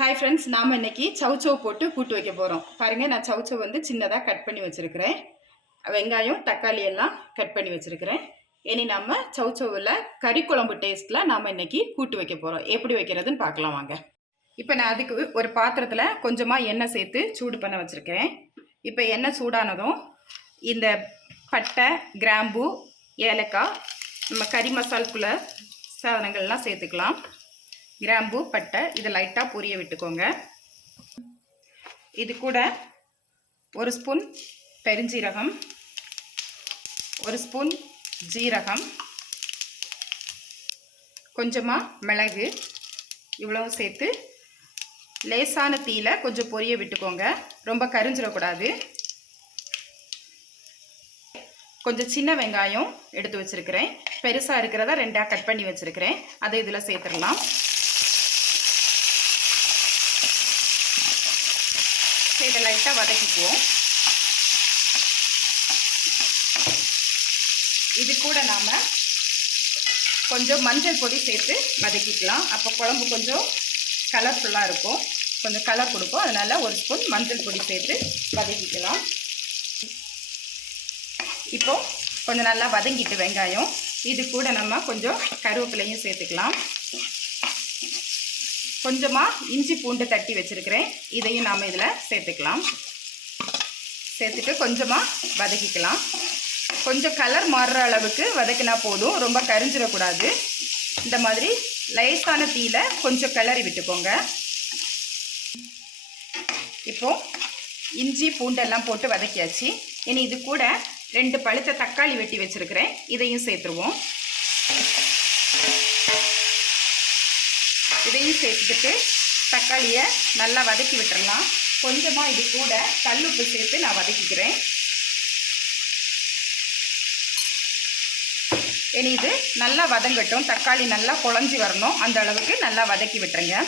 Hi friends, நாம் இன்றைக்கி சவுச்சவு போட்டு கூட்டு வைக்க போகிறோம். பாருங்கள், நான் சவுச்சவு வந்து சின்னதாக கட் பண்ணி வச்சுருக்கிறேன். வெங்காயம் தக்காளி எல்லாம் கட் பண்ணி வச்சுருக்கிறேன். இனி நம்ம சவுச்சவில் கறி குழம்பு டேஸ்ட்டில் நாம் இன்றைக்கி கூட்டு வைக்க போகிறோம். எப்படி வைக்கிறதுன்னு பார்க்கலாம் வாங்க. இப்போ நான் அதுக்கு ஒரு பாத்திரத்தில் கொஞ்சமாக எண்ணெய் சேர்த்து சூடு பண்ண வச்சுருக்கிறேன். இப்போ எண்ணெய் சூடானதும் இந்த பட்டை, கிராம்பு, ஏலக்காய், நம்ம கறி மசாலுக்குள்ள சாதனங்கள்லாம் சேர்த்துக்கலாம். கிராம்பு, பட்டை இதை லைட்டாக பொரிய விட்டுக்கோங்க. இது கூட ஒரு ஸ்பூன் பெருஞ்சீரகம், ஒரு ஸ்பூன் ஜீரகம், கொஞ்சமாக மிளகு, இவ்வளவு சேர்த்து லேசான தீயில கொஞ்சம் பொரிய விட்டுக்கோங்க. ரொம்ப கரிஞ்சிடக்கூடாது. கொஞ்சம் சின்ன வெங்காயம் எடுத்து வச்சுருக்கிறேன். பெருசாக இருக்கிறத ரெண்டாக கட் பண்ணி வச்சுருக்கிறேன். அதை இதில் சேர்த்துடலாம். இதை லைட்டாக வதக்கிக்குவோம். இது கூட நாம் கொஞ்சம் மஞ்சள் பொடி சேர்த்து வதக்கிக்கலாம். அப்போ குழம்பு கொஞ்சம் கலர்ஃபுல்லாக இருக்கும், கொஞ்சம் கலர் கொடுக்கும். அதனால் ஒரு ஸ்பூன் மஞ்சள் பொடி சேர்த்து வதக்கிக்கலாம். இப்போ கொஞ்சம் நல்லா வதங்கிட்டு வெங்காயம், இது கூட நம்ம கொஞ்சம் கருவேப்பிலையும் சேர்த்துக்கலாம். கொஞ்சமாக இஞ்சி பூண்டு தட்டி வச்சுருக்கிறேன், இதையும் நாம் இதில் சேர்த்துக்கலாம். சேர்த்துட்டு கொஞ்சமாக வதக்கிக்கலாம். கொஞ்சம் கலர் மாறுற அளவுக்கு வதக்கினா போதும், ரொம்ப கரிஞ்சிடக்கூடாது. இந்த மாதிரி லேசான தீயில கொஞ்சம் கிளறி விட்டுக்கோங்க. இப்போது இஞ்சி பூண்டெல்லாம் போட்டு வதக்கியாச்சு. இனி இது கூட 2 பழுத்த தக்காளி வெட்டி வச்சுருக்கிறேன், இதையும் சேர்த்துருவோம். இதையும் சேர்த்துட்டு தக்காளியை நல்லா வதக்கி விட்டுடலாம். கொஞ்சமாக இது கூட கல்லுப்பு சேர்த்து நான் வதக்கிக்கிறேன். இனி இது நல்லா வதங்கட்டும். தக்காளி நல்லா குழஞ்சி வரணும், அந்த அளவுக்கு நல்லா வதக்கி விட்டுருங்க.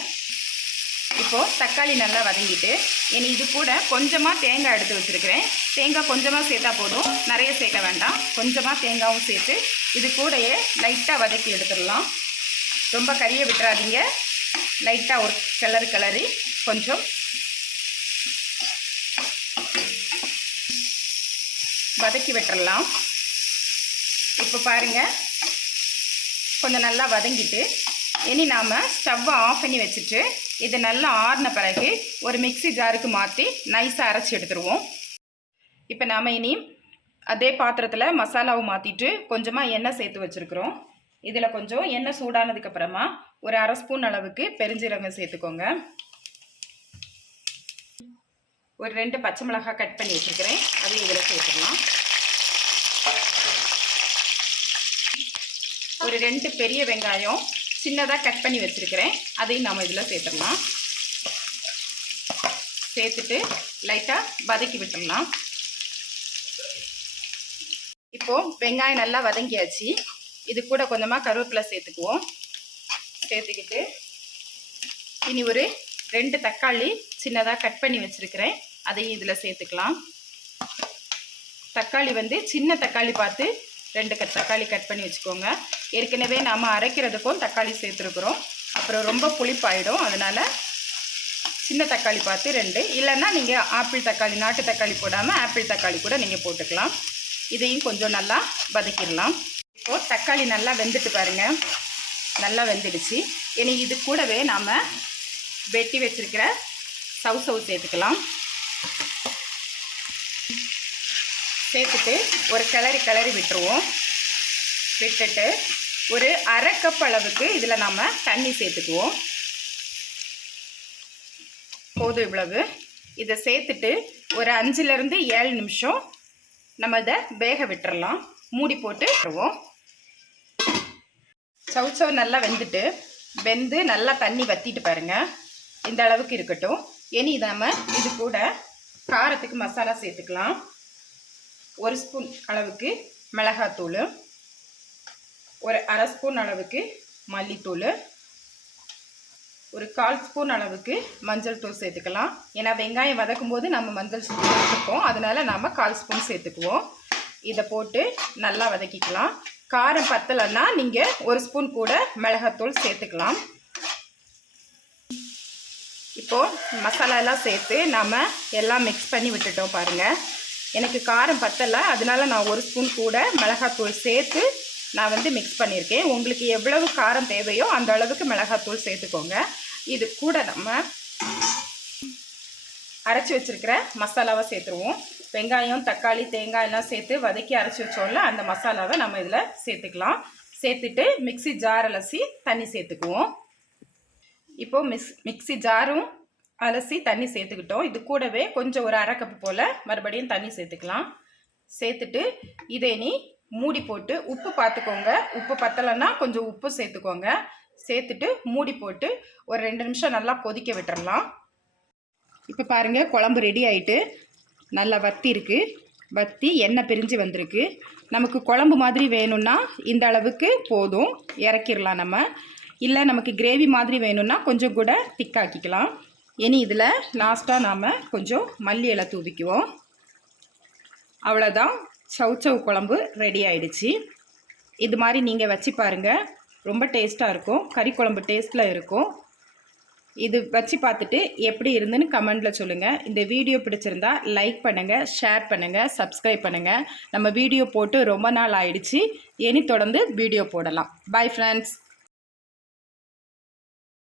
இப்போது தக்காளி நல்லா வதங்கிட்டு இனி இது கூட கொஞ்சமாக தேங்காய் எடுத்து வச்சுருக்கிறேன். தேங்காய் கொஞ்சமாக சேர்த்தா போதும், நிறைய சேர்க்க வேண்டாம். கொஞ்சமாக தேங்காயும் சேர்த்து இது கூடயே லைட்டாக வதக்கி எடுத்துடலாம். ரொம்ப கறியை விட்டுறாதீங்க. லைட்டாக ஒரு கிளறி கொஞ்சம் வதக்கி விட்டுடலாம். இப்போ பாருங்கள், கொஞ்சம் நல்லா வதங்கிட்டு இனி நாம் ஸ்டவ்வை ஆஃப் பண்ணி வச்சுட்டு இது நல்லா ஆறின பிறகு ஒரு மிக்ஸி ஜாருக்கு மாற்றி நைஸாக அரைச்சி எடுத்துருவோம். இப்போ நாம் இனி அதே பாத்திரத்தில் மசாலாவை மாற்றிட்டு கொஞ்சமாக எண்ணெய் சேர்த்து வச்சுருக்குறோம். இதில் கொஞ்சம் எண்ணெய் சூடானதுக்கப்புறமா ஒரு 1/2 ஸ்பூன் அளவுக்கு பெருஞ்சீரகம் சேர்த்துக்கோங்க. ஒரு 2 பச்சை மிளகாய் கட் பண்ணி வச்சுருக்கிறேன், அதையும் இதில் சேர்த்துக்கலாம். ஒரு 2 பெரிய வெங்காயம் சின்னதாக கட் பண்ணி வச்சுருக்கிறேன், அதையும் நாம் இதில் சேர்த்துடலாம். சேர்த்துட்டு லைட்டாக வதக்கி விட்டுடலாம். இப்போது வெங்காயம் நல்லா வதங்கியாச்சு. இது கூட கொஞ்சமாக கருவேப்பிலை சேர்த்துக்குவோம். சேர்த்துக்கிட்டு இனி ஒரு 2 தக்காளி சின்னதாக கட் பண்ணி வச்சுருக்கிறேன், அதையும் இதில் சேர்த்துக்கலாம். தக்காளி வந்து சின்ன தக்காளி பார்த்து 2 தக்காளி கட் பண்ணி வச்சுக்கோங்க. ஏற்கனவே நாம் அரைக்கிறதுக்கும் தக்காளி சேர்த்துருக்குறோம், அப்புறம் ரொம்ப புளிப்பாயிடும். அதனால் சின்ன தக்காளி பார்த்து 2, இல்லைன்னா நீங்கள் ஆப்பிள் தக்காளி, நாட்டு தக்காளி போடாமல் ஆப்பிள் தக்காளி கூட நீங்கள் போட்டுக்கலாம். இதையும் கொஞ்சம் நல்லா வதக்கிடலாம். இப்போது தக்காளி நல்லா வெந்துட்டு பாருங்கள், நல்லா வெந்துடுச்சு. இனி இது கூடவே நாம் வெட்டி வச்சுருக்கிற சவுசவு சேர்த்துக்கலாம். சேர்த்துட்டு ஒரு கிளறி விட்டுருவோம். விட்டுட்டு ஒரு 1/2 கப் அளவுக்கு இதில் நாம் தண்ணி சேர்த்துக்குவோம். போதும் இவ்வளவு. இதை சேர்த்துட்டு ஒரு 5லேருந்து 7 நிமிஷம் நம்ம இதை வேக விட்டுறலாம். மூடி போட்டு விட்டுருவோம். சவுச்சவு நல்லா வெந்து நல்லா தண்ணி வற்றிட்டு பாருங்கள், இந்த அளவுக்கு இருக்கட்டும். இனி நம்ம இது கூட காரத்துக்கு மசாலா சேர்த்துக்கலாம். 1 ஸ்பூன் அளவுக்கு மிளகாத்தூள், ஒரு 1/2 ஸ்பூன் அளவுக்கு மல்லித்தூள், ஒரு 1/4 ஸ்பூன் அளவுக்கு மஞ்சள் தூள் சேர்த்துக்கலாம். ஏன்னா வெங்காயம் வதக்கும் போது நம்ம மஞ்சள் தூள் சேர்த்துப்போம், அதனால் நாம் 1/4 ஸ்பூன் சேர்த்துக்குவோம். இதை போட்டு நல்லா வதக்கிக்கலாம். காரம் பத்தலைன்னா நீங்கள் 1 ஸ்பூன் கூட மிளகாத்தூள் சேர்த்துக்கலாம். இப்போது மசாலா எல்லாம் சேர்த்து நாம் எல்லாம் மிக்ஸ் பண்ணி விட்டுட்டோம் பாருங்கள். எனக்கு காரம் பத்தலை, அதனால நான் 1 ஸ்பூன் கூட மிளகாத்தூள் சேர்த்து நான் வந்து மிக்ஸ் பண்ணியிருக்கேன். உங்களுக்கு எவ்வளவு காரம் தேவையோ அந்த அளவுக்கு மிளகாத்தூள் சேர்த்துக்கோங்க. இது கூட நம்ம அரைச்சி வச்சுருக்கிற மசாலாவை சேர்த்துருவோம். வெங்காயம், தக்காளி, தேங்காய் எல்லாம் சேர்த்து வதக்கி அரைச்சி வச்சோம்ல, அந்த மசாலாவை நம்ம இதில் சேர்த்துக்கலாம். சேர்த்துட்டு மிக்ஸி ஜார் அலசி தண்ணி சேர்த்துக்குவோம். இப்போது மிக்ஸி ஜாரும் அலசி தண்ணி சேர்த்துக்கிட்டோம். இது கூடவே கொஞ்சம் ஒரு 1/2 கப்பு போல் மறுபடியும் தண்ணி சேர்த்துக்கலாம். சேர்த்துட்டு இதை நீ மூடி போட்டு உப்பு பார்த்துக்கோங்க. உப்பு பத்தலைன்னா கொஞ்சம் உப்பு சேர்த்துக்கோங்க. சேர்த்துட்டு மூடி போட்டு ஒரு 2 நிமிஷம் நல்லா கொதிக்க விட்டுறலாம். இப்போ பாருங்கள், குழம்பு ரெடி ஆகிட்டு நல்லா வத்தி இருக்குது. வத்தி எண்ணெய் பிரிஞ்சு வந்திருக்கு. நமக்கு குழம்பு மாதிரி வேணும்னா இந்த அளவுக்கு போதும், இறக்கிடலாம் நம்ம. இல்லை நமக்கு கிரேவி மாதிரி வேணும்னா கொஞ்சம் கூட திக்காக்கிக்கலாம். இனி இதில் லாஸ்ட்டாக நாம் கொஞ்சம் மல்லி இலை தூவிக்குவோம். அவ்வளோதான், சௌசௌ குழம்பு ரெடி ஆயிடுச்சு. இது மாதிரி நீங்கள் வச்சு பாருங்கள், ரொம்ப டேஸ்ட்டாக இருக்கும். கறி குழம்பு டேஸ்ட்டில் இருக்கும். இது வச்சு பார்த்துட்டு எப்படி இருந்துன்னு கமெண்டில் சொல்லுங்கள். இந்த வீடியோ பிடிச்சிருந்தா லைக் பண்ணுங்கள், ஷேர் பண்ணுங்கள், சப்ஸ்கிரைப் பண்ணுங்கள். நம்ம வீடியோ போட்டு ரொம்ப நாள் ஆயிடுச்சு. இனி தொடர்ந்து வீடியோ போடலாம். Bye friends.